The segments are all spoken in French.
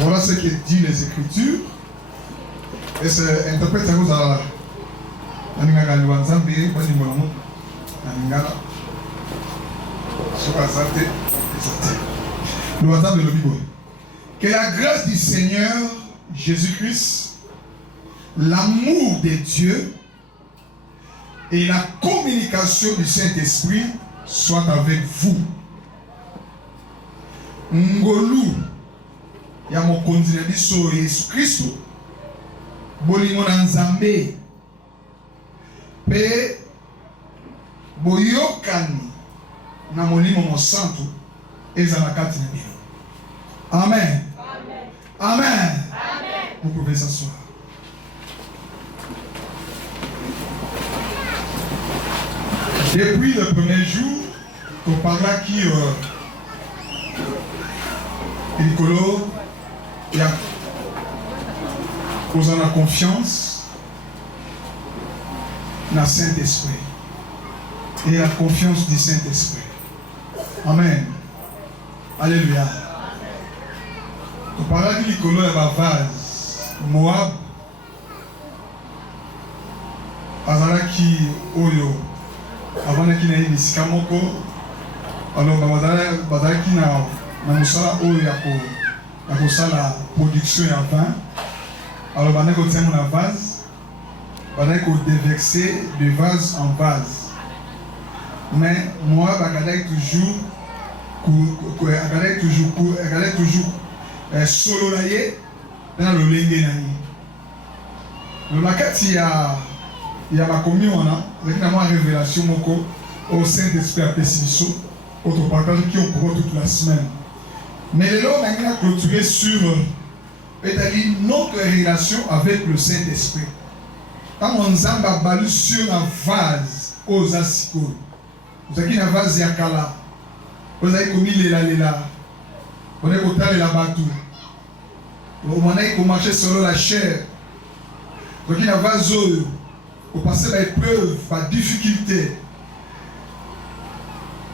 Voilà ce que dit les Écritures. Et c'est interprété aux Arabes. Que la grâce du Seigneur Jésus-Christ, l'amour de Dieu et la communication du Saint-Esprit soient avec vous. Ngolu ya mokonzi na biso Yesu Kristo bolingo na Nzambe pe boyokani na molimo mosantu ezala kati na bino. Amen. Amen. Amen. Amen. Vous pouvez s'asseoir. Depuis le premier jour, on parla qui Nicolas, il y a posé la confiance dans le Saint-Esprit et la confiance du Saint-Esprit. Amen. Alléluia. On parle de l'icône de ma vase. Moab. Azalaki Oyo. Avant qu'il n'ait pas Sikamoko. Alors, Bazalaki na musala Oyo yako sala production ya vin. Alors, on a côté mon vase. On a déversé de vase en vase. Mais moi, je regarde toujours solo dans le lenge nani. Le maquette il y a ma communion avec une révélation au Saint-Esprit à Pessibiso, autre partage qui ont couru toute la semaine. Mais là, on a clôturé sur notre relation avec le Saint-Esprit. Quand on a balu sur la vase aux asicos, vous avez une vase yakala, vous avez commis les là, vous avez côté la batou, vous avez marché sur la chair, vous avez une vase vous passez par épreuve, par difficulté,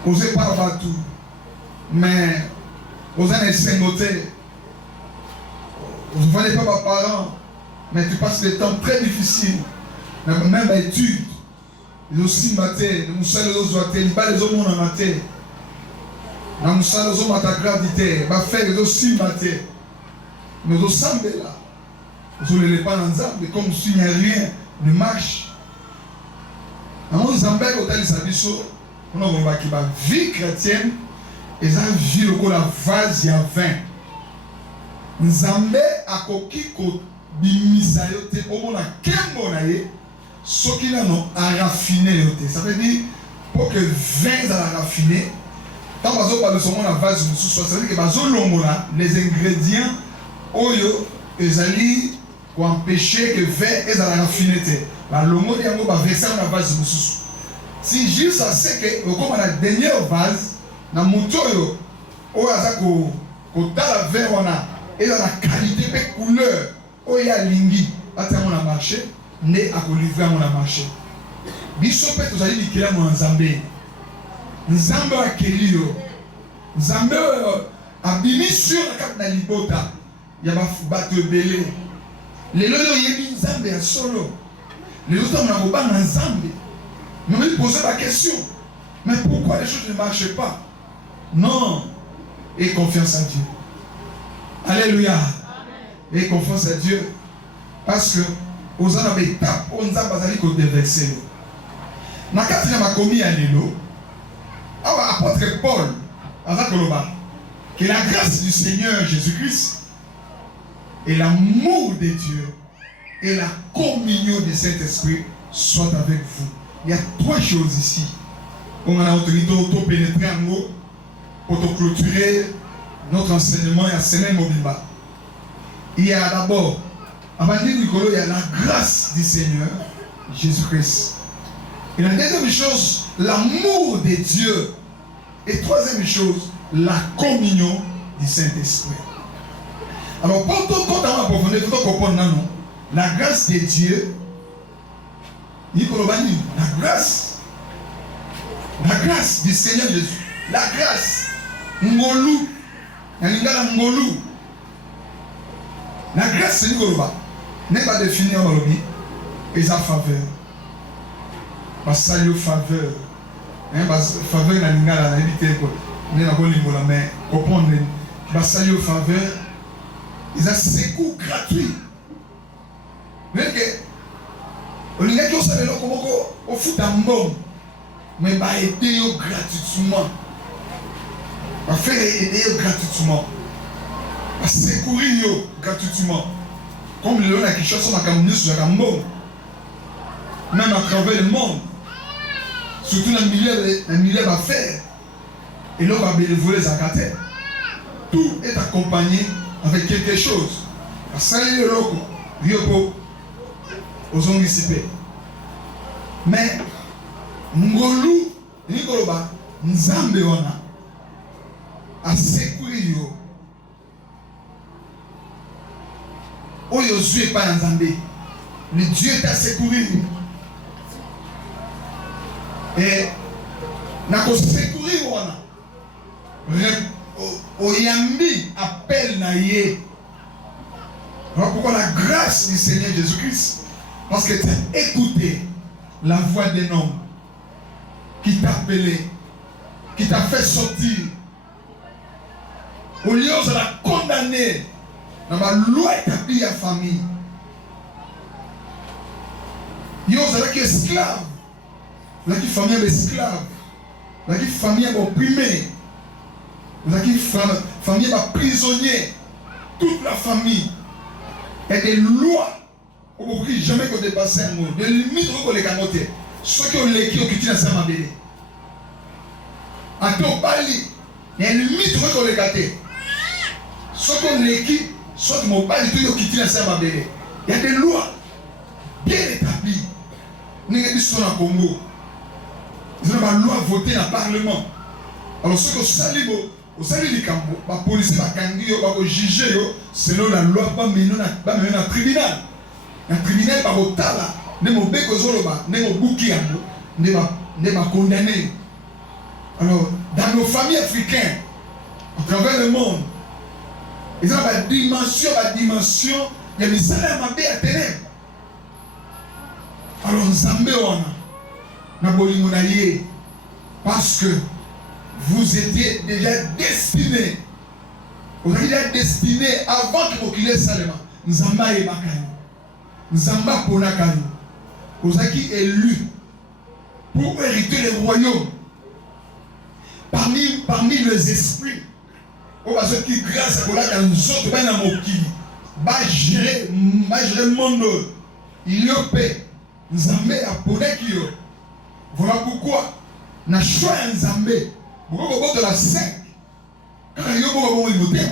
vous n'avez pas batou, mais vous avez un noté, vous ne voyez pas vos parents, mais tu passes des temps très difficiles. Même études, les aussi maté, nous sommes les autres maté, les autres monde maté, nous sommes les autres maté gravité, bah faire les aussi maté, nous autres sommes là, nous les pas dans mais comme si il n'y a rien ne marche. Dans nos zambes hôtel Sabiso, on a vu que la vie chrétienne et la vie au la vase il y a 20. Nzambe akoki ko bimisayote au monde kembo na ye. Ce qui n'a pas raffiné, ça veut dire pour que 20 à raffiner, quand on parle de son monde à vase, ça veut dire que les ingrédients, oyo, ils allaient pour empêcher que 20 et à raffiner. La lomo de yango va verser dans la vase. Si juste ça c'est que comme on a dernier vase, na mutoyo, oyo azako kotala verre on a et dans la qualité de couleur, oya lingi, attends on a marché. Ne a livré à mon marché. Biso peut tous aller dire mon Nzambe. Nzambe a kelio. Nzambe a bimi sur la carte na libota. Ya ba bato belé. Les lolo yebi Nzambe a solo. Les autres on a pas Nzambe. Mais me poser la question. Mais pourquoi les choses ne marchent pas? Non. Et confiance à Dieu. Alléluia. Et confiance à Dieu. Parce que aux en étape, on a basé qu'on déverser. Na kati na makomi ya lelo, apôtre Paul, que la grâce du Seigneur Jésus-Christ et l'amour de Dieu et la communion du Saint-Esprit soient avec vous. Il y a trois choses ici. On a autorisé de pénétrer en haut pour clôturer notre enseignement et enseigner Mobimba. Il y a d'abord avant de dire Nicolas, il y a la grâce du Seigneur Jésus-Christ. Et la deuxième chose, l'amour de Dieu. Et troisième chose, la communion du Saint-Esprit. Alors, quand on va approfondir, il faut comprendre, non, la grâce de Dieu, Nicolas, la grâce du Seigneur Jésus, la grâce, Ngolou, la grâce, c'est Nicolas. N'est pas défini en lobby et sa faveur. Basalio faveur. Faveur na lingala na éviter quoi. N'est pas limbola mais comprendre basalio faveur. Ils ont secours gratuit. Mais que on dit que ça le comment au foot en bon. Mais ba aider gratuitement. Ba faire aider gratuitement. Ba secourir gratuitement. Comme les gens qui cherchent à communier sur la monde, même à travers le monde, surtout dans le milieu d'affaires, et l'on va bénévoler les acateurs. Tout est accompagné avec quelque chose. À saluer le loco, Riopo, aux anticipés. Mais, Ngolu, Nikoloba, Nzambe wana, a secourir. Oh, Dieu n'est pas un Zambé. Le Dieu t'a secouru. Et n'a pas secouru. oyambi appel na ye. Alors pourquoi la grâce du Seigneur Jésus-Christ? Parce que tu as écouté la voix d'un homme qui t'a appelé, qui t'a fait sortir. Au lieu de la condamner dans la loi établie à la famille. Yo, c'est esclave. La famille est esclave. La famille est opprimée. La famille est prisonnier. Toute la famille. Il y a des lois. On ne peut jamais dépasser un mot. Des limites qu'on les camoter. Ceux qui ont l'équipe qui tirent ça m'a bébé. À ton pali, il y a une limite qu'on les gâte. Ceux qui ont l'équipe, soit mon pali qui tirent ça m'a bébé. Il y a des lois bien établies. Nous sommes au Congo. Nous avons une loi votée dans le Parlement. Alors ceux qui ont sali les camps, la police va juger selon la loi, pas mener dans le tribunal. Un tribunal par au tala, ne mo beko zoloba, ne mo bouki ambo, ne va condamner. Alors, dans nos familles africaines, à travers le monde, ils ont la dimension, il y a des salaires à ténèbres. Alors, Nzambe on a bolimonaye, parce que vous étiez déjà destinés. Vous êtes déjà destinés avant que vous quittez Salema. Nzamba et Bakani. Nzamba Ponakani, vous êtes élus pour hériter le royaume parmi les esprits. Parce que grâce à Kola, dans nous autres, va gérer le monde. Il y a paix. Nzambe a Ponakio. Voilà pourquoi, na choix Nzambe, pourquoi de la 5, quand il y a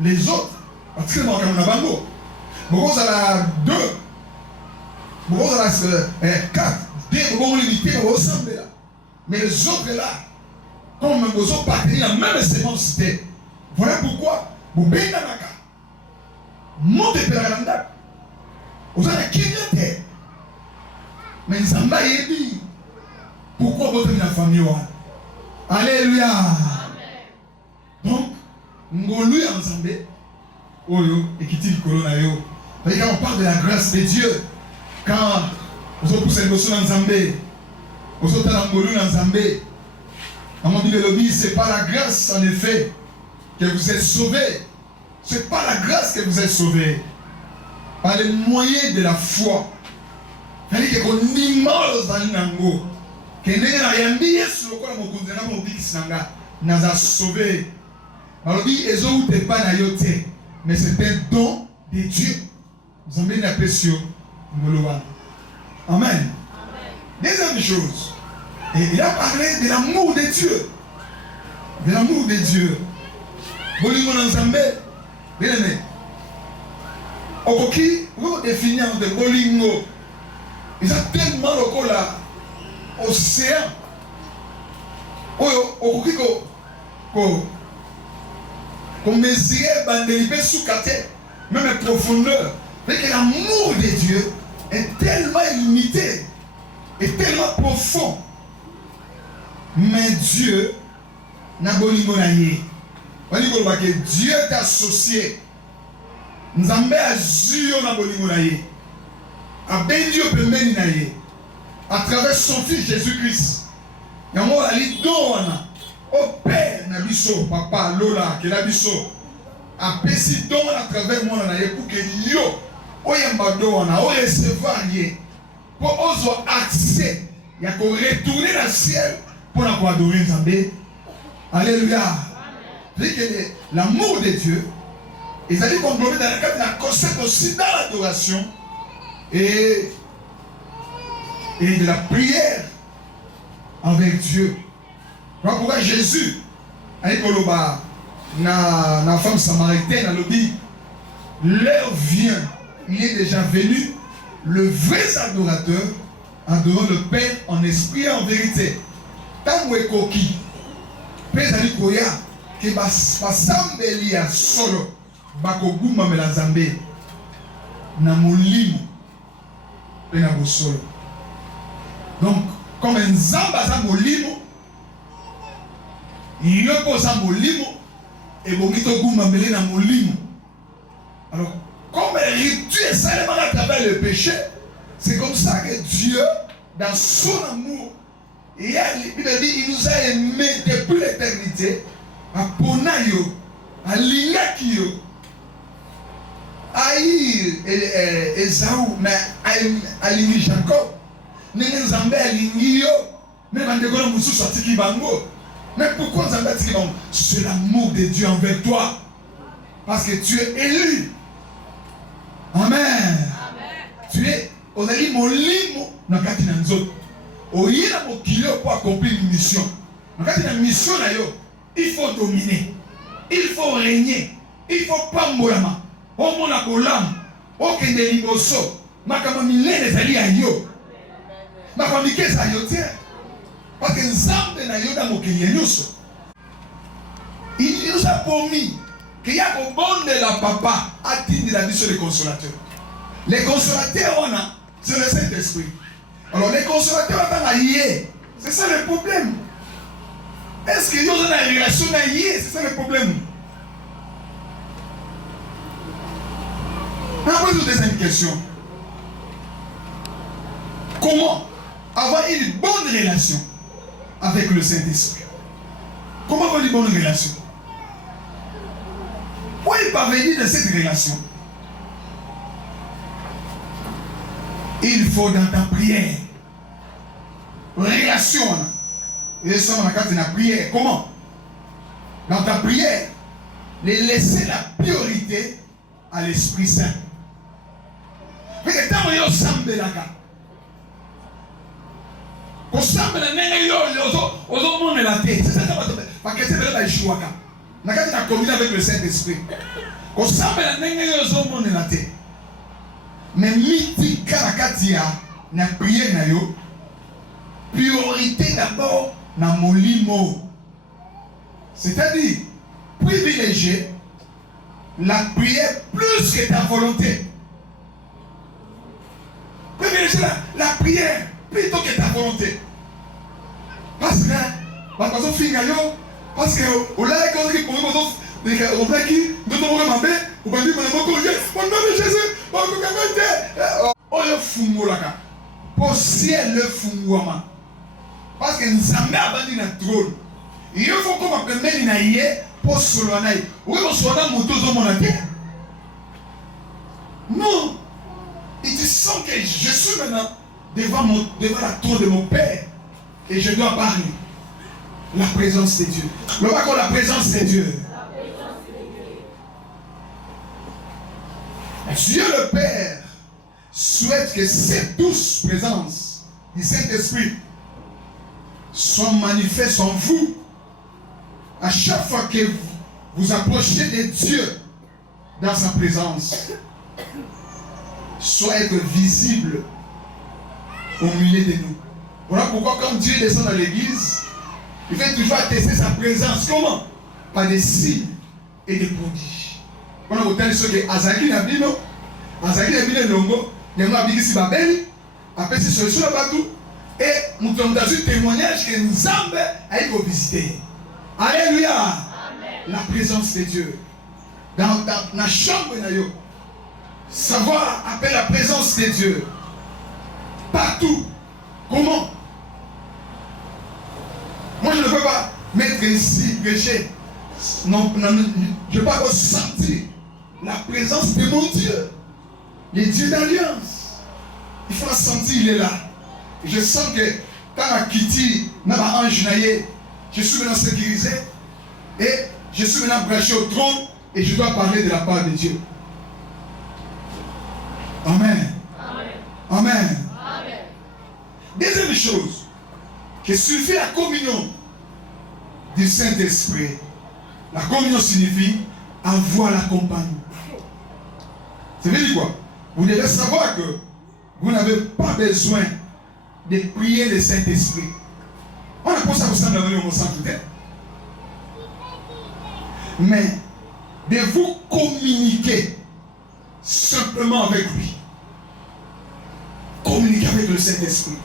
les autres, parce que nous avons vous avez la 2, vous avez la 4, vous avez limité, vous ressemblez là. Mais les autres là, comme vous avez partagé la même sémence, voilà pourquoi vous avez la carte. Montez par la date. Vous avez qui vient. Mais ils ont dit, pourquoi vous avez la famille? Alléluia. Donc, nous avons ensemble. Oyo, et qui dit Corona yo. Quand on parle de la grâce de Dieu, quand vous avez poussé le dossier dans Zambé, vous avez poussé dans Zambé, à mon dit c'est pas la grâce en effet que vous êtes sauvés. C'est pas la grâce que vous êtes sauvés. Par les moyens de la foi. C'est-à-dire qu'on immense dans l'inango. Que nous n'avons rien sur le corps de mon cousin, mon fils n'a pas sauvé. Alors dit, ils ont été pas na yote. Mais c'est un don de Dieu. Nous avons bien apprécié. Amen. Deuxième chose. Et il a parlé de l'amour de Dieu. De l'amour de Dieu. Bolingo Nzambe. Bien aimé. Okoki, vous définissez de Bolingo. Ils ont tellement le là. Océan. Okoki qu'on mesurait Bandelibé sous Kate, même la profondeur. Mais que l'amour de Dieu est tellement illimité, est tellement profond. Mais Dieu n'a pas limonaye. On dit que Dieu est associé. Nous avons Dieu n'a pas limonaye. A ben Dieu peut mener à travers son fils Jésus-Christ. Il y a un lidon. Au Père, Nabiso, Papa, Lola, que Nabiso, a péci don à travers moi pour que yo, oyambado, on a recevoir rien, pour oser accès, il y a qu'on retourner dans le ciel pour adorer Nzambe. Alléluia. C'est que l'amour de Dieu, ils allaient englober dans le cadre de la concept aussi dans l'adoration et de la prière avec Dieu. Voilà pourquoi Jésus, avec la femme samaritaine, a dit, l'heure vient, il est déjà venu, le vrai adorateur adorant le Père en esprit et en vérité. Tant que Koki, Père Koya, que Basambeli a solo, Bakoguma Melazambe, Namolimo, Penabo solo. Donc, comme un Zamba Zamolimo, il y a un molimo, et Bongito Gouma mêlé dans mon lit. Alors, comme tu es seulement à travers le péché, c'est comme ça que Dieu, dans son amour, il nous a aimés depuis l'éternité, à Ponayo, à Lingakio, à Esaou, à Lingi Jacob, Nenzambe à Lingio, même en dégoûtant Moussou sorti Kibango. Mais pourquoi Nzambe a dit Kibango? C'est l'amour de Dieu envers toi. Parce que tu es élu. Amen. Tu es, on a dit mon limo, dans le cas de nous autres. Il y a mon kilo pour accomplir une mission. Dans le cas de la mission, il faut dominer. Il faut régner. Il faut pas mourir. On m'a la colonne. On kende liboso. Ma kamamile les alliés à yo. Ma famille qu'est-ce à yo tiens. Parce que Nzambe na yo dans mon kilienus. Il nous a promis qu'il y a au bon de la papa à de la mission des consolateurs. Les consolateurs on a, c'est le Saint-Esprit. Alors les consolateurs on a lié. C'est ça le problème. Est-ce que nous avons une relation liée? C'est ça le problème. Après une deuxième question. Comment avoir une bonne relation avec le Saint-Esprit? Comment avoir une bonne relation? Pour y parvenir de cette relation, il faut dans ta prière, relation, et ça dans la carte de la prière, comment? Dans ta prière, laisser la priorité à l'Esprit Saint. Mais que tant que vous avez la carte, vous savez la tête, c'est ça que vous parce que c'est le choix. Quand tu as communié avec le Saint-Esprit, vous savez la tête. Mais miti karakatia na prière na yo, priorité d'abord na molimo. C'est-à-dire privilégier la prière plus que ta volonté. Privilégier la prière plutôt que ta volonté. Parce que parce que au là quand on qui oyo fungolaka pour ciel le fungwama parce que Nzambe abandi na trône il faut comme appeler na yé pour solana oui on soit moto zo mona te non il te sent que je suis maintenant devant la trône de mon père et je dois parler la présence de Dieu. Le va qu'on la présence de Dieu. Dieu le Père souhaite que cette douce présence du Saint-Esprit soit manifeste en vous. À chaque fois que vous approchez de Dieu dans sa présence, soit être visible au milieu de nous. Voilà pourquoi quand Dieu descend dans l'église, il fait toujours attester sa présence. Comment? Par des signes et des prodiges. On a autant de choses que Azaki Nabino, Azaki Nabino Longo, il y a un abdi qui s'y babelle, après c'est sur le bateau, et nous sommes dans un témoignage que Nzambe a été visiter. Alléluia! Amen. La présence de Dieu. Dans la chambre, savoir appeler la présence de Dieu. Partout. Comment? Moi, je ne peux pas mettre ici, prêcher. Non, je ne peux pas ressentir la présence de mon Dieu. Le Dieu d'alliance. Il faut la sentir, il est là. Et je sens que quand la Kitty n'a pas ange, je suis maintenant sécurisé. Et je suis maintenant branché au trône. Et je dois parler de la part de Dieu. Amen. Amen. Amen. Amen. Deuxième chose, que suffit la communion du Saint-Esprit. La communion signifie avoir la compagnie. Ça veut dire quoi? Vous devez savoir que vous n'avez pas besoin de prier le Saint-Esprit. On a pour ça vous semble venir au centre de tête. Mais de vous communiquer simplement avec lui. Communiquer avec le Saint-Esprit.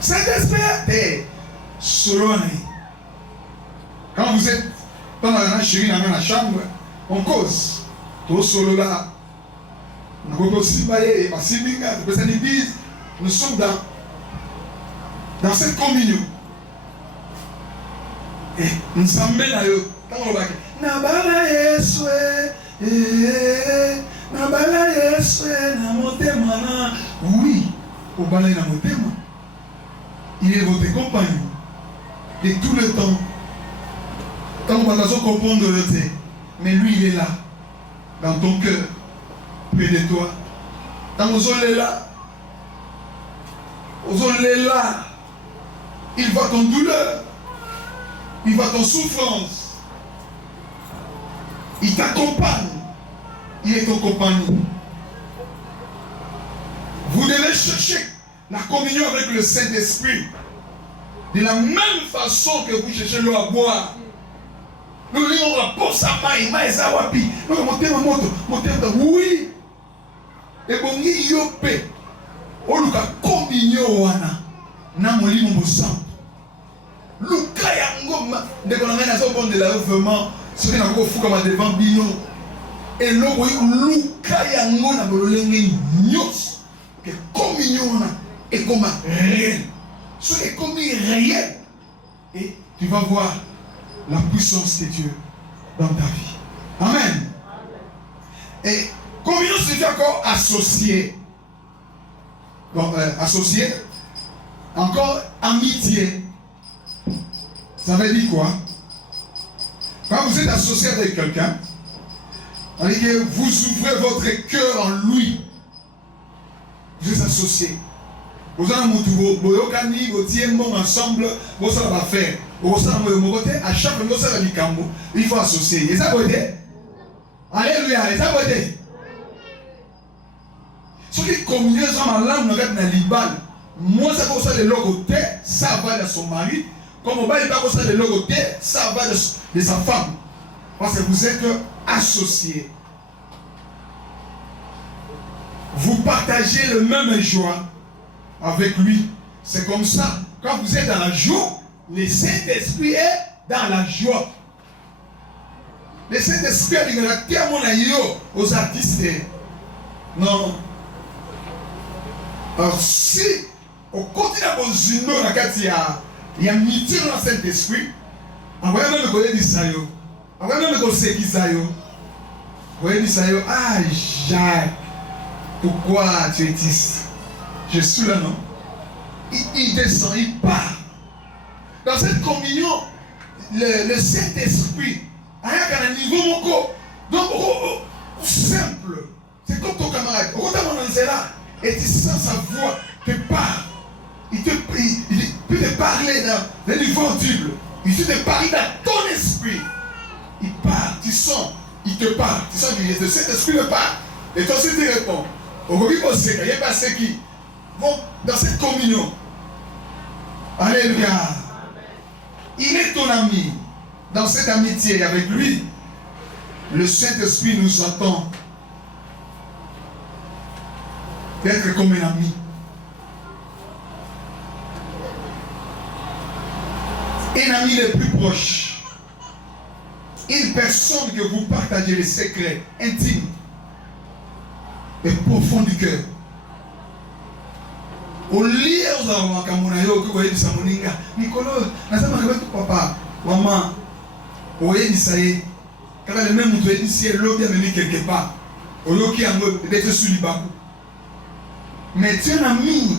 Saint-Esprit est selon lui. Quand vous êtes Quand on a chéri dans la chambre, on cause. Tout solo là. On a aussi baillé, parce que l'église, nous sommes dans cette communion. Et nous sommes là, quand on va dire, Nabala Yeswe, Nabala Yeswe, Namotema. Oui, au balai Namotema. Il est votre compagnon de tout le temps. Quand on va comprendre le thé, mais lui il est là, dans ton cœur, près de toi. Quand vous êtes là, il voit ton douleur, il voit ton souffrance, il t'accompagne, il est ton compagnon. Vous devez chercher la communion avec le Saint-Esprit de la même façon que vous cherchez l'eau à boire. Nous lisons la poste à maï, wapi. Nous montons moto, oui. Et bon, il y a paix. On nous a communion wana. Na molimo mosambo. Luka yango de qu'on amène à ce point de la vraiment ce qui n'a pas fou comme devant bino. Et là oui luka yango na bololenge nyos que communion est comme réel. Ce qui est comme réel. Et tu vas voir la puissance de Dieu dans ta vie. Amen. Et communion signifie encore associé. Donc associé. Encore amitié. Ça veut dire quoi? Quand vous êtes associé avec quelqu'un, on dit que vous ouvrez votre cœur en lui. Vous êtes associé. Vous avez un ensemble, vous allez faire. À chaque fois, vous allez il faut associer. Et ça peut être. Alléluia. Et ça peut être. Ce qui est communion dans la langue, dans l'ibal. Moi, ça va de l'autre côté, ça va de son mari. Comme on va de l'autre côté, ça va de sa femme. Parce que vous êtes associés. Vous partagez le même joie avec lui. C'est comme ça. Quand vous êtes dans la joie, le Saint-Esprit est dans la joie. Le Saint-Esprit est dans la terre aux artistes. Non. Alors si au côté de vos humains, il y a amitié dans le Saint-Esprit, on va même connaître Isaïe. On va même connaître Isaïe. Vous voyez Isaïe, ah Jacques, pourquoi tu es ici? Je suis là, non? Il descend, il part. Dans cette communion, le Saint-Esprit, à un niveau donc simple. C'est comme ton camarade. Quand tu es là, et tu sens sa voix te parle. Il peut te parler dans le niveau audible. Il peut te parler dans ton esprit. Il parle, tu sens, il te parle. Tu sens que le Saint-Esprit le parle. Et toi aussi tu réponds. Aujourd'hui, il y a pas ceux qui vont dans cette communion. Alléluia. Il est ton ami. Dans cette amitié avec lui, le Saint-Esprit nous attend d'être comme un ami. Un ami le plus proche. Une personne que vous partagez les secrets intimes et profonds du cœur. Au lieu où on a Kamunayo, que vous voyez du Samoninga, Nicolas, papa, maman, vous voyez du Saïe, quand le même vous voyez ici, l'eau vient venir quelque part. Au lieu qui a d'être sur le bac. Mais tu es un ami.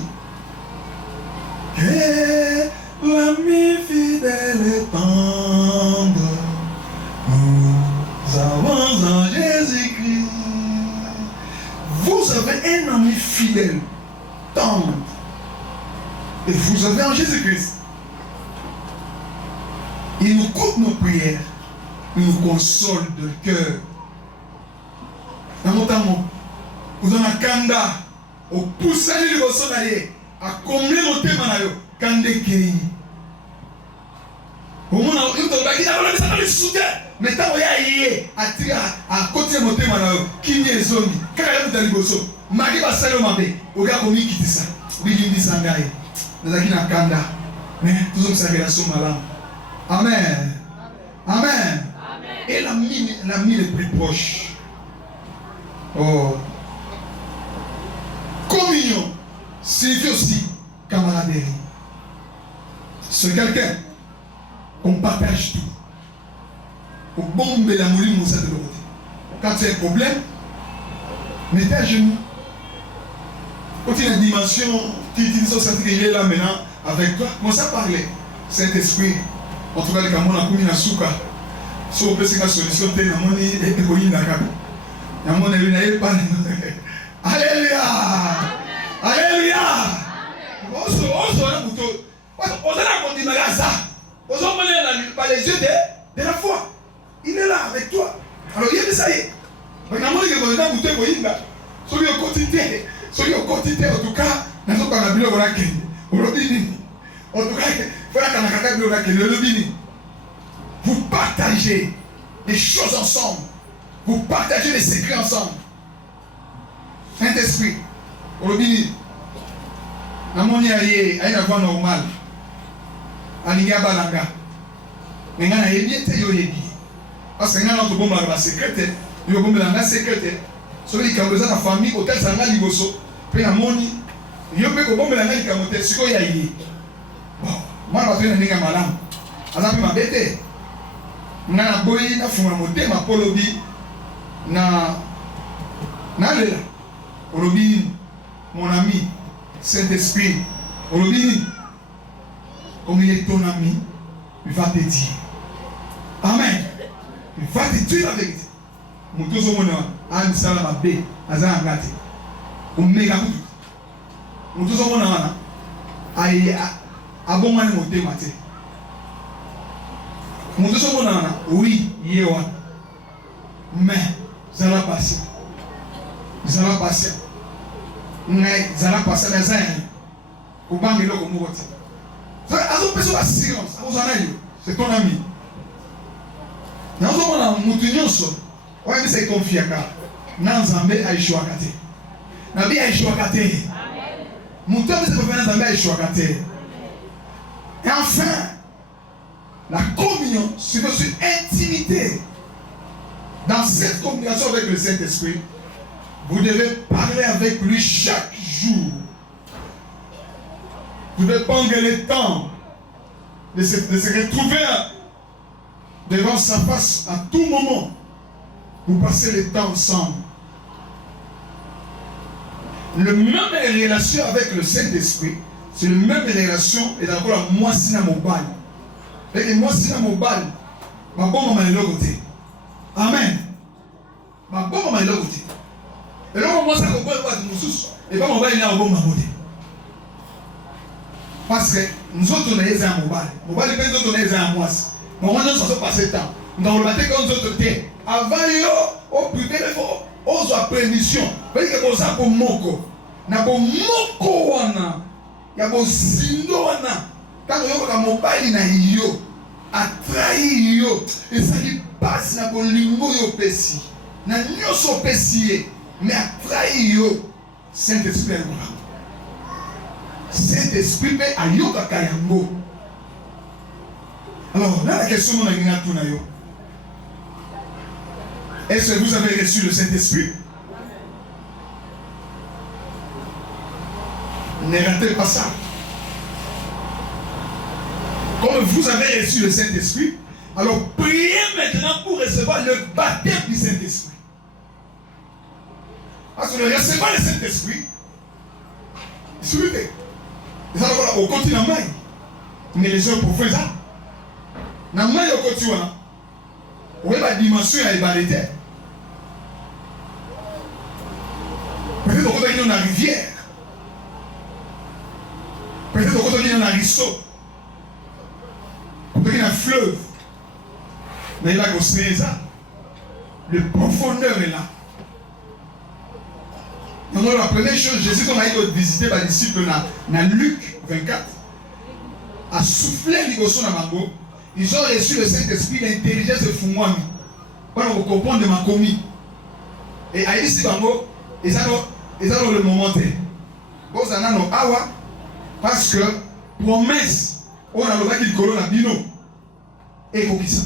L'ami fidèle et tendre, nous avons en Jésus-Christ. Vous avez un ami fidèle, tendre, et vous avez en Jésus-Christ. Il nous coupe nos prières, il nous console de cœur. Dans notre amour, vous en avez kanda, au poussé de vos soleils, à combler nos thèmes. Kande kei. Au moins, il te soutien. Mais tant qu'il y a à côté de mon thème, qui est zone, quand il y a des choses, Marie va saluer ma belle. Au gars, comme il quitte ça. Il dit Sangaï. Nous avons un kanda. Mais tout ça, c'est la somme. Amen. Amen. et l'ami le plus proche. Oh. Communion signifie aussi camaraderie. C'est quelqu'un qu'on partage tout. Au bombe de la mouline, de l'autre côté. Quand tu as un problème, mettez à genoux. Quand il y a une dimension, tu est là maintenant avec toi, commence à parler. Saint-Esprit, en tout cas, les Camerounais ont mis un souka. Si on peut se faire solution, il y a un monde qui est économique. Il y a un monde qui est pas. Alléluia! Alléluia! On se rend à bouton. On se rend à ça. On se rend par les yeux de la foi. Il est là avec toi. Alors, il y a ça y est. Il y a un monde qui est à bouton. Celui au quotidien. Celui au quotidien, en tout cas, dans ce qu'on a vu, on a gagné. On l'a dit. En tout cas, vous partagez des choses ensemble. Vous partagez des secrets ensemble. Saint-Esprit, on le dit. Dans mon yé, il y a une voie normale. Alinga balanga. Mais il y a une vie. Parce que il y a un autre bon secrétaire. Il y a un bon secrétaire. Celui qui a besoin de la famille, hôtel Sanga Ligoso. Puis il y a un moni. Il y a un peu de bon qui a monté. Ce qu'il y a eu. Bon, moi, je vais vous madame. Je vais vous bête. Je vais vous monter ma polobi. Na lela. Olobi, mon ami, Saint-Esprit. Olobi, comme il est ton ami, il va te dire. Amen. Il va te dire la vérité. Mon tous au monde, Anne Salama B, Azan Gati. On méga tout. Mon tous au monde, aïe, bon man monté maté. Mon tous au monde, oui, yewa. Mais, ça va passer. Ça va passer. Mais, ça va passer les années. Au banc de l'eau, comme vous voyez. C'est ton ami. Nous avons ouais, c'est confiant. Nanzambe aishwakate. Nabi aishwakate. Mouton c'est pas Nanzambe aishwakate. Et enfin, la communion, c'est une intimité. Dans cette communication avec le Saint-Esprit, vous devez parler avec lui chaque jour. Vous devez prendre le temps de se retrouver devant sa face à tout moment. Vous passez le temps ensemble. Le même relation avec le Saint-Esprit, c'est la même relation et d'abord la moissina mobile. Et moissina mobile, ma bonne maman est là côté. Amen. Ma bonne maman est là côté. Et là, moi, ça comprend pas de nous tous. Et pas mon bail est là au bon maman. Parce que nous autres, on est un mobile. Mobile, nous autres, on est un moisse. Mais on a passé le temps. Dans le matin, quand nous autres, avant, au plus tard, on a permission. Parce que c'est ça pour Moko. Na pour Moko, wana. Il y a pour Zindo, wana. Quand on a un mobile, il a trahi, et ça lui passe na pour lingo, pesi. Na nyoso pesi, mais a trahi, Saint-Esprit, Saint-Esprit peut ayoka kayango. Alors, là, la question est est-ce que vous avez reçu le Saint-Esprit? Ne ratez pas ça. Comme vous avez reçu le Saint-Esprit, alors priez maintenant pour recevoir le baptême du Saint-Esprit. Parce que recevoir le Saint-Esprit, c'est au continent maï, mais les gens pour faire ça. Dans le maï au continent, où est la dimension à l'égalité? Peut-être au côté de la rivière, peut-être au côté de la ruisseau, au côté de la fleuve, mais là, au César, le profondeur est là. Donc, la première chose, Jésus, quand il a visité les disciples dans Luc 24, a soufflé l'Igosso dans Mango, ils ont reçu le Saint-Esprit, l'intelligence de Fumwami. Pour vous comprendre de ma commis. Et à ici, Mango, ils ont le moment. Bon, ça n'a pas awa, parce que promesse, on a le bac de Corona Bino. Et pour qui ça?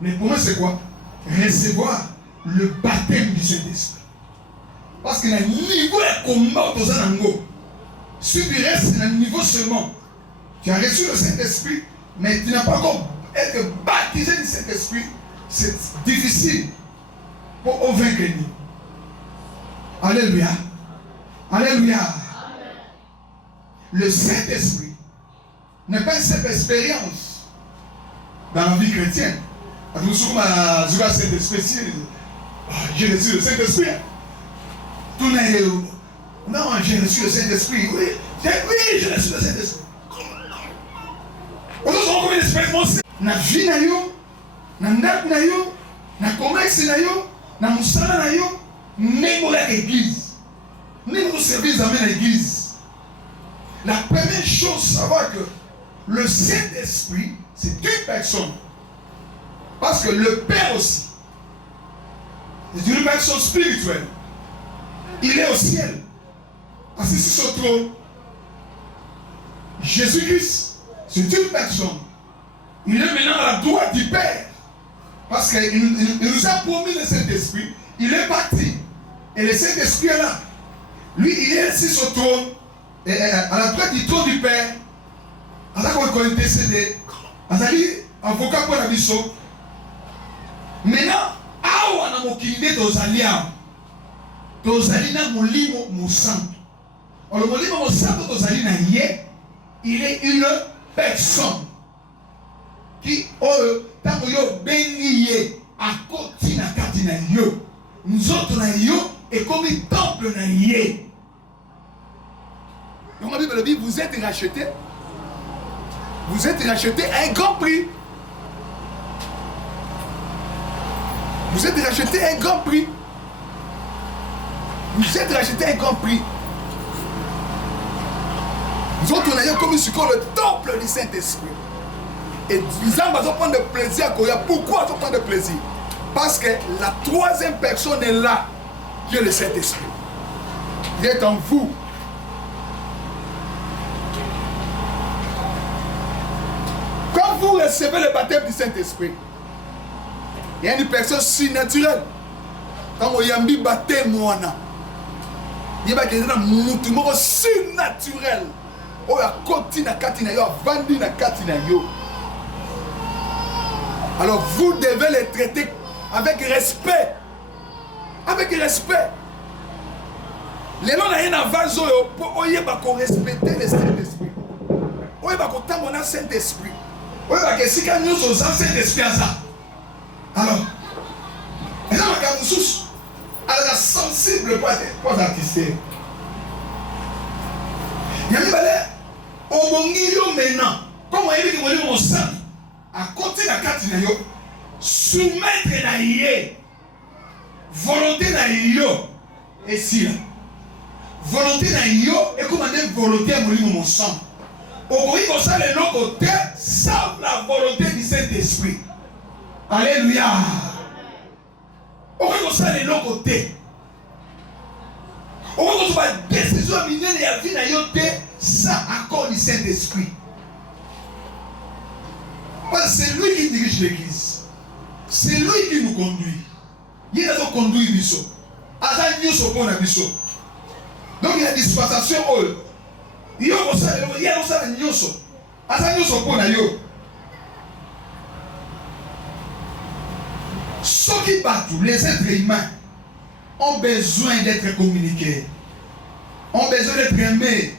Mais promesse, c'est quoi? recevoir le baptême du Saint-Esprit. Parce que le niveau est combat aux anangos. Si tu restes dans le niveau seulement, tu as reçu le Saint-Esprit, mais tu n'as pas encore été baptisé du Saint-Esprit, c'est difficile pour vaincre nous. Alléluia. Alléluia. Le Saint-Esprit n'est pas une simple expérience dans la vie chrétienne. Nous sommes à Saint-Esprit. J'ai reçu le Saint-Esprit. Tout n'est non, j'ai reçu le Saint-Esprit. Oui, j'ai reçu le Saint-Esprit. Nous avons comme une expérience. Dans la vie, dans le commerce, dans le musala, même dans l'église. Même nous services dans l'église. La première chose, savoir que le Saint-Esprit, c'est une personne. Parce que le Père aussi, c'est une personne spirituelle. Il est au ciel, assis sur son trône. Jésus-Christ, c'est une personne. Il est maintenant à la droite du Père. Parce qu'il nous a promis le Saint-Esprit. Il est parti. Et le Saint-Esprit est là. Lui, il est assis sur son trône. Et à la droite du trône du Père. À la qu'on est décédé. À la avocat pour la mission. Maintenant, awa na mokinde tozali awa. Tozali na molimo mosanto. Le molimo mosanto tozali na ye. Il est une personne qui tango yo bengi ye akoti na kati na yo. Nzoto na yo est comme un temple na ye. Donc la Bible dit vous êtes rachetés. Vous êtes rachetés à un grand prix. Vous êtes rachetés à un grand prix. Vous êtes rachetés à un grand prix. Nous autres, on a eu comme le temple du Saint-Esprit. Et nous allons prendre de plaisir à Koya. Pourquoi on prend de plaisir? Parce que la troisième personne est là, qui est le Saint-Esprit. Il est en vous. Quand vous recevez le baptême du Saint-Esprit, il y a une personne surnaturelle. Quand on y a mis baptême, il y a un surnaturel. Oh, il y a koti na kati na yo, vandi na kati na yo. Alors vous devez les traiter avec respect. Avec respect. Les gens n'ont rien à voir pour respecter le Saint-Esprit. On va compter mon Saint-Esprit. On va que si nous sommes Saint-Esprit à ça. Alors, les gens qui sont alors sensible pour artister. Il y a des balais. Au bon maintenant, comme on dit que mon sang, à côté de la carte, soumettre la yé, volonté la yo, et si volonté la yo, et comment dire volonté à mon sang. Au bruit comme ça, les autres côtés savent la volonté du Saint-Esprit. Alléluia. Au bruit comme ça, les autres côtés. Au bruit comme ça, la décision mineure et la vie n'a yoté, ça accord du Saint-Esprit. C'est lui qui dirige l'église. C'est lui qui nous conduit. Il a conduit Bissot. Donc il y a dispensation. Il y a ceux qui battent, les êtres humains, ont besoin d'être communiqués, ont besoin d'être aimés,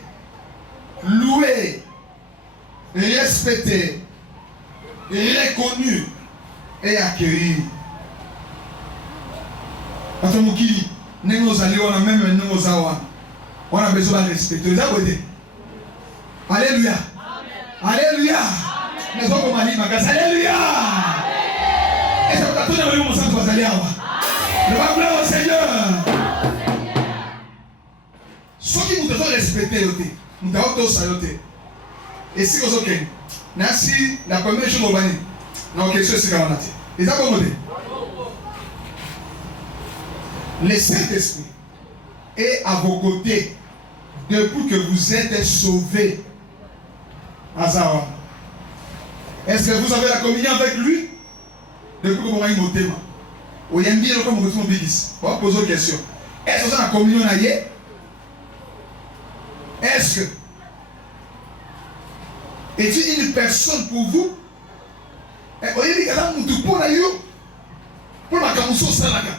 loués, respectés, reconnus et accueillis. Parce que nous on a besoin de respecter. Alléluia. Alléluia. Alléluia. Et ça va tout le monde ensemble. Le va gloire au Seigneur. Ceux qui nous devons respecter, nous devons tous saluer. Et si vous avez Nancy, la première chose au bani, non, question c'est comment on a dit. Les accommodés. Le Saint-Esprit est à vos côtés depuis que vous êtes sauvés. Azawa. Est-ce que vous avez la communion avec lui depuis que vous avez mon thème? Oyembi comme vous trouvez bigis. On va poser une question. Est-ce que vous avez la communion naïe? Est-ce que est-il une personne pour vous? Oyembi kala mutu pour la yo. Pour la kamuso salaka.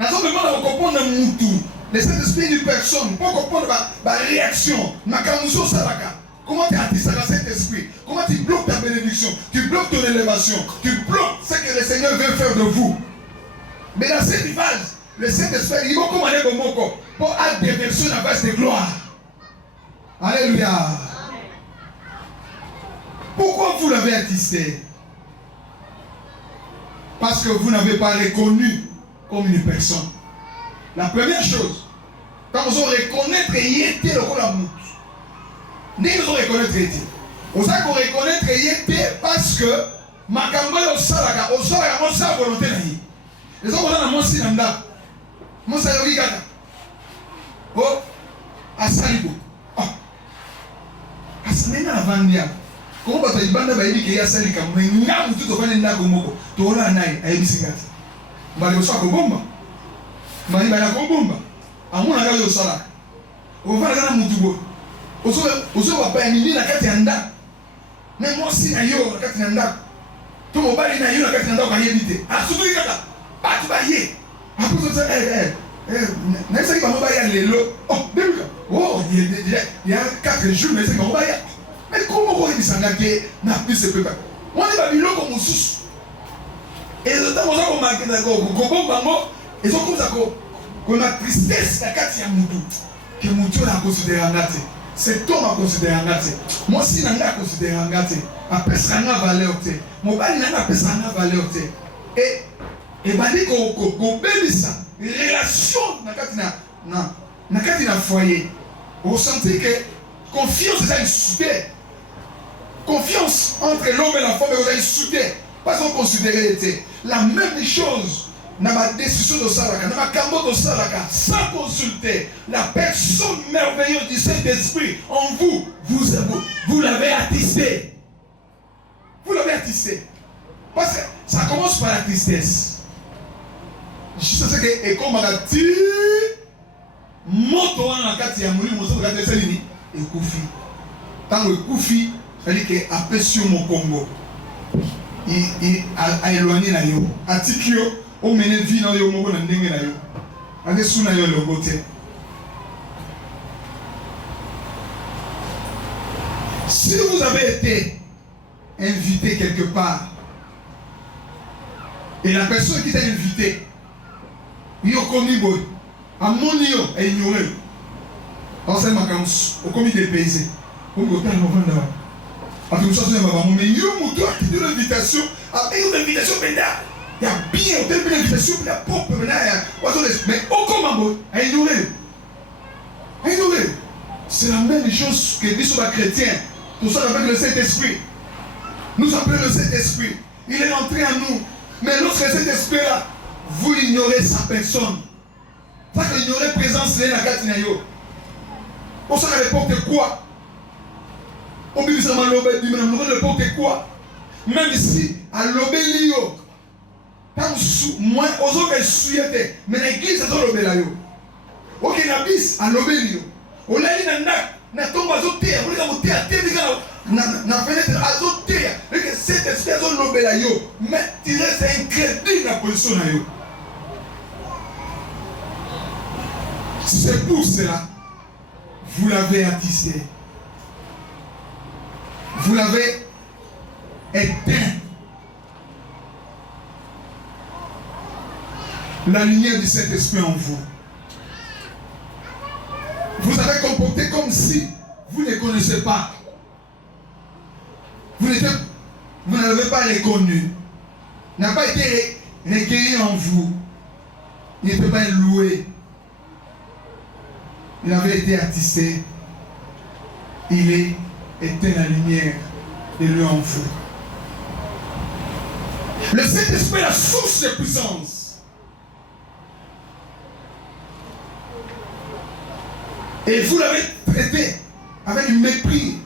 Nous avons besoin de comprendre mutu. Le Saint-Esprit est une personne. Pour comprendre la réaction. Ma kamuso salaka. Comment tu attises à Saint-Esprit? Comment tu bloques ta bénédiction? Tu bloques ton élévation? Tu bloques ce que le Seigneur veut faire de vous? Mais dans cette phase, le Saint-Esprit, il va commander comme mon corps pour avoir des versions à base de gloire. Alléluia. Pourquoi vous l'avez attissé? Parce que vous n'avez pas reconnu comme une personne. La première chose, quand vous reconnaître, il était le rôle à nous. Ni nous reconnaître était. Vous savez qu'on reconnaître il était parce que ma campagne au salaga, on sa volonté là. Les gens ont mon sinanda. Mon salaire gata. Oh, asalibo. Ah. Asamena avandia. Comment bata ibanda ba yiki ya salika mwenga mutu to fane ndako moko. To ola nai ayibisigata. Mbali ko sako bomba. Mbali ba ya ko bomba. Amuna ga yo sala. O fana kana mutu bo. Ozo papa ni na kati ya ndako. Mais moi si na yo na kati ya ndako. To mobali na yo na kati ya ndako ayebite. Asutu kaka. Batu ba ye. Apuzo sa na saki ba mobali ya lelo. Oh, debuka. Oh, il y a 4 jours mais c'est ba mobali. Mais comment vous avez dit n'a plus ce peuple? On est Babylone comme sous. Et le temps où on a marqué d'accord, comme bango, et so comme ça qu'on a tristesse la carte ya mutu. Que mutu na considérer ngate. C'est toi ma considérer ngate. Moi si nanga considérer ngate. Après ça na valeur te. Mobali na après ça na valeur te. Et bali ko belisa relation na kati na foyer. Vous sentez que confiance c'est une soudée. Confiance entre l'homme et la femme est une soudée. Parce qu'on considérait la même chose dans ma décision de Saraka, dans ma cambo de Saraka, sans consulter la personne merveilleuse du Saint-Esprit en vous, vous l'avez attissé. Vous l'avez attissé. Parce que ça commence par la tristesse. Je sais que, et comme on a dit, moto wana kati ya mulimo mozo kati ya nini ekufi tango ekufi ali ke apesio mokongo a éloigné na yo atikio o mene vie na yo moko na ndenge na yo ake suna yo logote. Si vous avez été invité quelque part et la personne qui t'a invité yo komi boy Amonio est ignoré. On s'est marqué au comité dépaysé. Au côté de l'enfant après nous sommes maman mais yo muto a quitté l'invitation avec une invitation benda. Il y a bien une invitation pour la propre benda mais aucun membre est ignoré. Ignoré. C'est la même chose que dit sur les chrétiens. Tout ça avec le Saint-Esprit. Nous appelons le Saint-Esprit. Il est entré en nous. Mais lorsque cet esprit-là, vous ignorez sa personne. Ça qu'il y aurait présence de la Gatinayo. On s'en à l'époque de quoi? On dit ça, l'époque quoi? Même si à l'obélio, moins aux autres souillés, mais l'église est dans l'obélio. Ok, n'a bis à l'obélio. On l'a dit n'a tombe à zoter, on l'a monté à terre, n'a fenêtre à zoter, et que cette espèce de l'obélio, mais tu restes incrédule la position. C'est pour cela, vous l'avez attissé. Vous l'avez éteint. La lumière du Saint-Esprit en vous. Vous avez comporté comme si vous ne connaissez pas. Vous ne l'avez pas reconnu. N'a pas été recueilli en vous. Il ne peut pas être loué. Il avait été attissé. Il est éteint la lumière de lui en vous. Le Saint-Esprit est la source de puissance. Et vous l'avez traité avec mépris.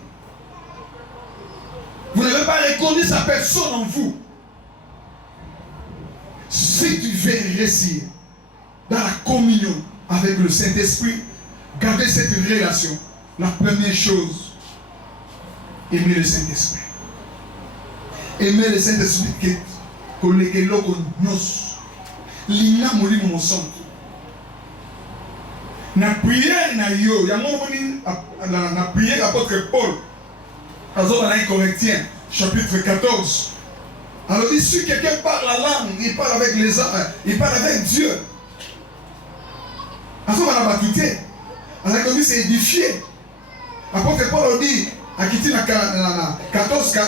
Vous n'avez pas reconnu sa personne en vous. Si tu veux réussir dans la communion avec le Saint-Esprit, garder cette relation, la première chose, aimer le Saint-Esprit. Aimer le Saint-Esprit que les gens connaissent. L'ina moli mon sang. Na prière na yo, ya na prière l'apôtre Paul. Dans 1 Corinthiens, chapitre 14. Alors si quelqu'un parle la langue, il parle avec les hommes, il parle avec Dieu. Alors on va battuter. Alors comme dit c'est édifié. Apôtre Paul dit à quitter na 14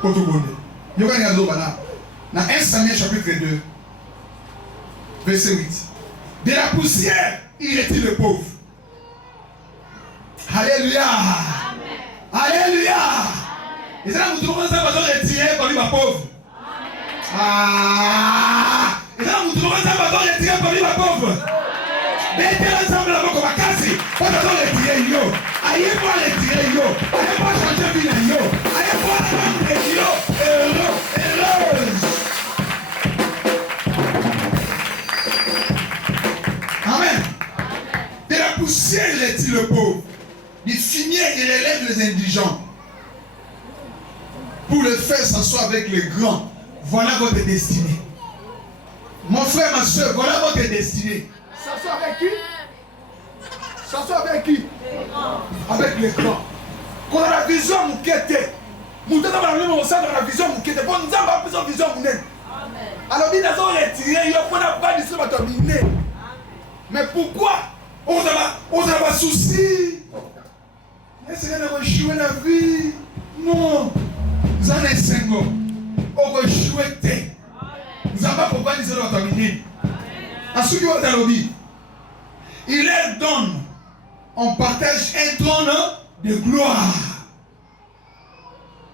Kotobonde. Yoga ni azo bana. Na 1 Samuel chapitre 2. Verset 8. De la poussière, il retire le pauvre. Alléluia. Amen. Alléluia. Et ça, vous trouvez ça, vous retirer par lui, ma pauvre. Ah. Et ça, vous trouvez ça, vous retirer par lui, ma pauvre. Mettez ensemble la main comme à casser. Vous retirer yo. Allez voir retirer yo. Allez voir changer vie yo. Allez voir la langue de yo. Heureuse. Amen. De la poussière, il retire le pauvre. Du fumier, il relève les indigents. Pour le faire s'asseoir avec les grands. Voilà votre destinée. Mon frère, ma soeur, voilà votre destinée. S'asseoir avec qui? S'asseoir avec qui? Avec les grands. Quand on a la vision, on quitte. Nous devons avoir la vision, on quitte. Pour nous avoir besoin de vision, on est. Alors, nous devons retirer, il faut pas de ce terminé. Mais pourquoi on a pas souci? Est-ce qu'on a échoué la vie? Non. Nous avons un single. On va échouer. Nous n'avons pas pourquoi nous allons terminer. À ceux qui ont dans le il leur donne. On partage un trône de gloire.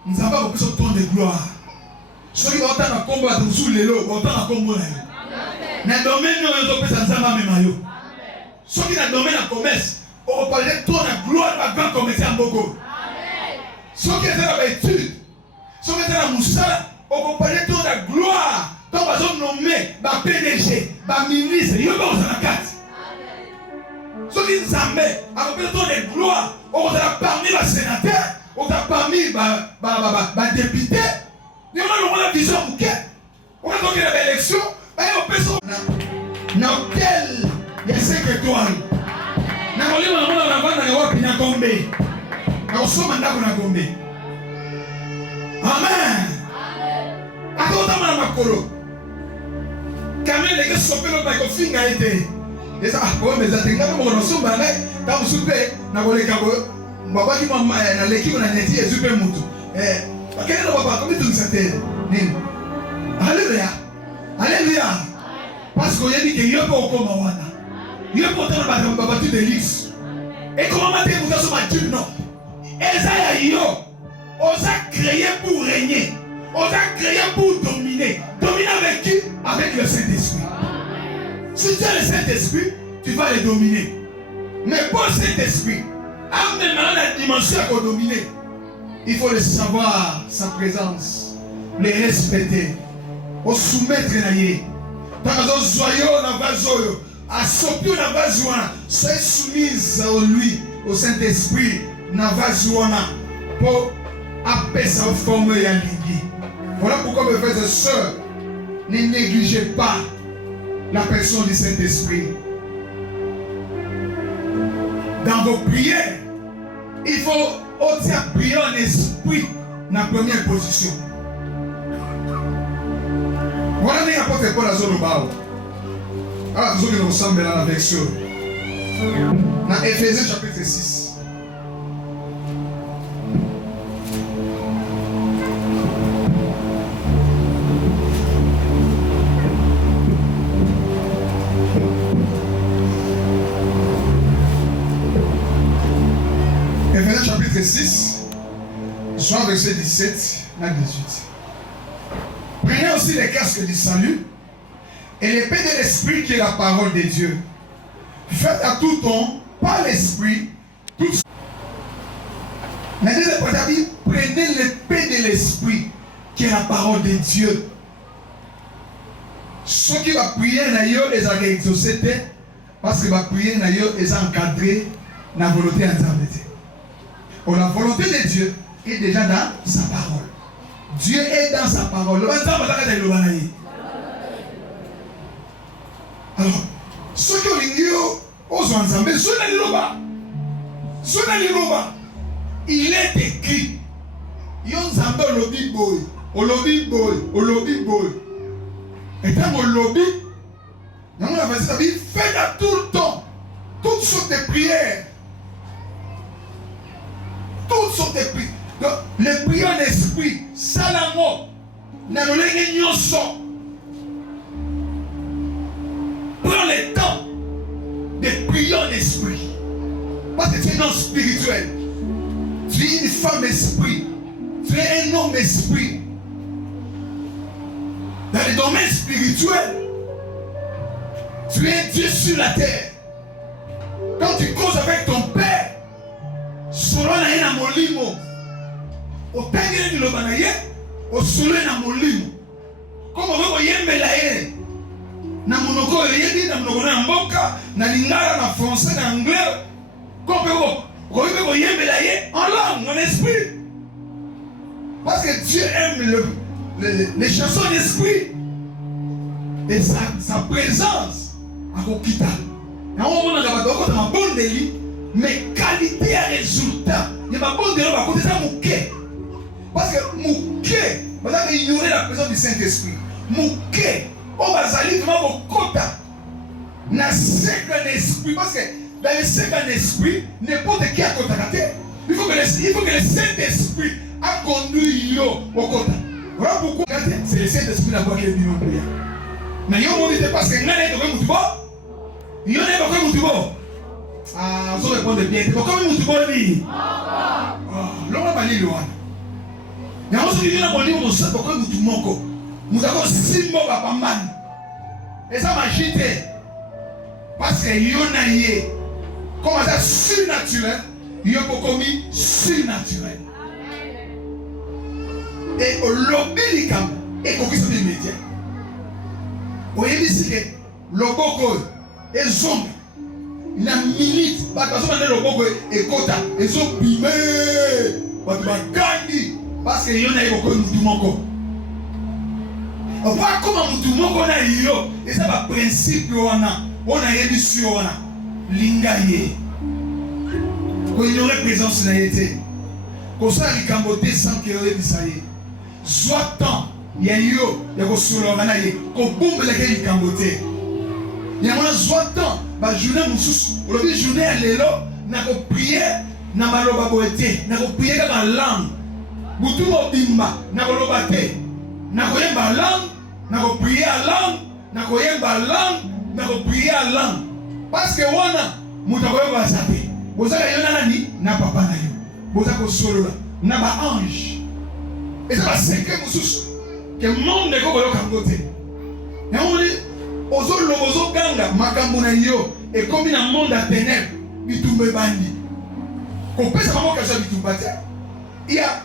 Nous n'avons pas beaucoup de trône de gloire. Ceux qui ont un combat de sous les lots, ont un combat. Dans le domaine, nous avons fait ça même. Ceux qui ont un domaine de commerce, on va parler de trône de gloire de la grande commerçant en Boko. Ceux qui ont dans l'étude, ceux qui ont dans la moussala, on va parler de trône de gloire. Donc, on va nommer le PDG, le ministre, il y a la carte. Ceux qui nous amènent à un trône de gloire, on va parmi les sénateurs, on va parmi les députés. Nous avons la vision de on va donc l'élection, on peut se dans tel il y a 5 étoiles. Nous avons dit que nous avons dit que nous avons dit Amen. Amen. Quand même, les gens sont peu dans le film a été. Et ça, mais ça t'es quand même on s'en bat là. Quand vous soupez, na volé kabo, mbaba qui m'a na l'équipe on a neti et super mutu. Quel est le papa comme tu sais Alléluia. Alléluia. Parce qu'on a dit que yo pas au wana. Yo pourtant ba battu de lix. Et comment mater vous dans ce match non. Esaïa yo, on a créé pour régner. On a créé pour dominer. Dominer avec qui? Avec le Saint-Esprit. Si tu as le Saint-Esprit, tu vas les dominer. Mais pour le Saint-Esprit, même dans la dimension pour dominer, il faut le savoir, sa présence, les respecter, au soumettre à lui. Dans un joyau, dans un joyau, à sopir dans un joyau, soyez soumise à lui, au Saint-Esprit, dans un joyau, pour appeler sa forme et à l'idée. Voilà pourquoi mes frères et sœurs, ne négligez pas la personne du Saint-Esprit. Dans vos prières, il faut aussi prier en esprit dans la première position. Voilà les apôtres Paul à Zorobao. Alors, nous allons ensemble dans la version. Dans Éphésiens chapitre 6. Chapitre 6, soit verset 17 à 18. Prenez aussi les casques du salut et l'épée de l'esprit qui est la parole de Dieu. Faites à tout temps, par l'esprit, tout ce. Prenez l'épée de l'esprit qui est la parole de Dieu. Ceux qui vont prier, ils ont exaucé parce que la prière est encadrée dans la volonté de Dieu. La volonté de Dieu est déjà dans sa parole. Dieu est dans sa parole. Alors, ceux qui ont ensemble, il est écrit. Il y a un lobby boy. Et dans le lobby, faites à tout le temps toutes sortes de prières. Toutes sortes de prières. Donc, les prières d'esprit, Salamo, prends le temps de prier en esprit. Parce que tu es un homme spirituel. Tu es une femme esprit. Tu es un homme esprit. Dans le domaine spirituel, tu es Dieu sur la terre. Quand tu causes avec ton père, solo na ye na molimo. Otangeli liloba na ye, osolo na molimo. Comme on veut yembela ye. Na monoko yebi na monoko na mboka, na lingala na français na anglais. Comme on veut yembela ye en langue, en esprit. Parce que Dieu aime les chansons d'esprit. Et sa présence à Kokita. Et on a un bon délit, mais qualité à résultat. Il y a un bon délit à côté de ça, mouké. Parce que mouké, vous avez ignoré la présence du Saint-Esprit. Mouké, on va salir vraiment au quota. Dans le secret d'esprit, parce que dans le secret d'esprit, n'importe qui a contacté. Il faut que le Saint-Esprit a conduit au quota. Voilà pourquoi c'est le Saint-Esprit d'abord qui est venu en prière. Mais il y a parce que il y a des gens qui ont ah, vous répondez bien. Pourquoi vous dites l'homme a dit loin. Il y a aussi des gens qui ont dit pourquoi vous dites moko. Nous avons 6 mots à Paman. Et ça m'a gité. Parce que il y en a eu. Comment ça surnaturel, il y a beaucoup mis surnaturel. Et au lobby du camp, et qu'on puisse les médias. Vous voyez ici que le boko est zombie. Il a minute, parce que le boko est kota, et sont bimé. Parce qu'il y en a eu beaucoup de moko. On voit comment nous a eu, et ça va principe on a eu sur on a lingaye. Quand il y aurait présence dans l'été, quand ça a camboté sans qu'il y ait dit soit temps, il y a eu, il y a eu sur l'organe, qu'on bombe laquelle il camboté. Il y a un soit temps, bah journée moussous, aujourd'hui journée à l'élo, n'a pas prié, n'a pas l'oba boité, n'a pas prié dans la langue. Boutou bimba, n'a pas l'oba té, n'a pas prié dans la langue, n'a pas prié à langue, n'a pas prié dans la langue, n'a pas prié à langue. Parce que wana, moutakoyo va zapper. Vous avez un ami, n'a pas pas naïo. Vous avez un solo là, n'a pas ange. Et ça va secret moussous. Que le monde ne peut pas camboter. Et on dit, Ozo ganga, makambuna yo, et comme il y a un monde à ténèbres, il tombe bandi. Qu'on peut savoir que ça il y a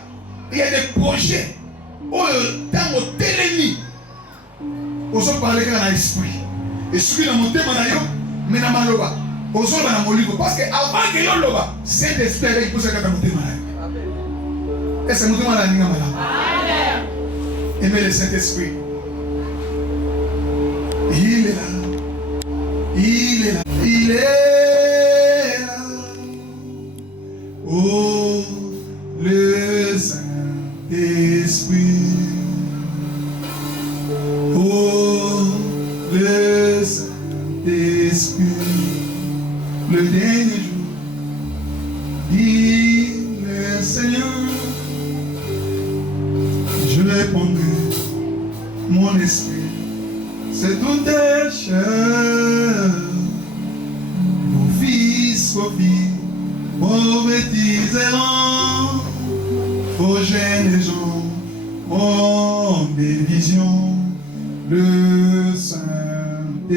des projets, dans mon télémi, Ozo parler dans l'esprit. Et celui dans mon thème, mais dans ma loba, Ozo dans mon livre. Parce que avant que l'on loba, c'est d'espérer pour ça que dans mon thème. Est-ce que nous demandons à l'Amen. Aimez le Saint-Esprit. Il est là. Il est là. Il est là. Oh, le Saint-Esprit. Oh, le Saint-Esprit. Le dernier jour, dit le Seigneur. Je répondrai, mon esprit, c'est toute chair. Vos fils, vos filles, vos bêtiseront, vos jeunes gens ont des visions. Le Saint-Esprit,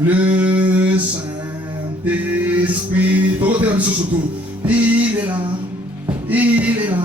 le Saint-Esprit, il est là, il est là.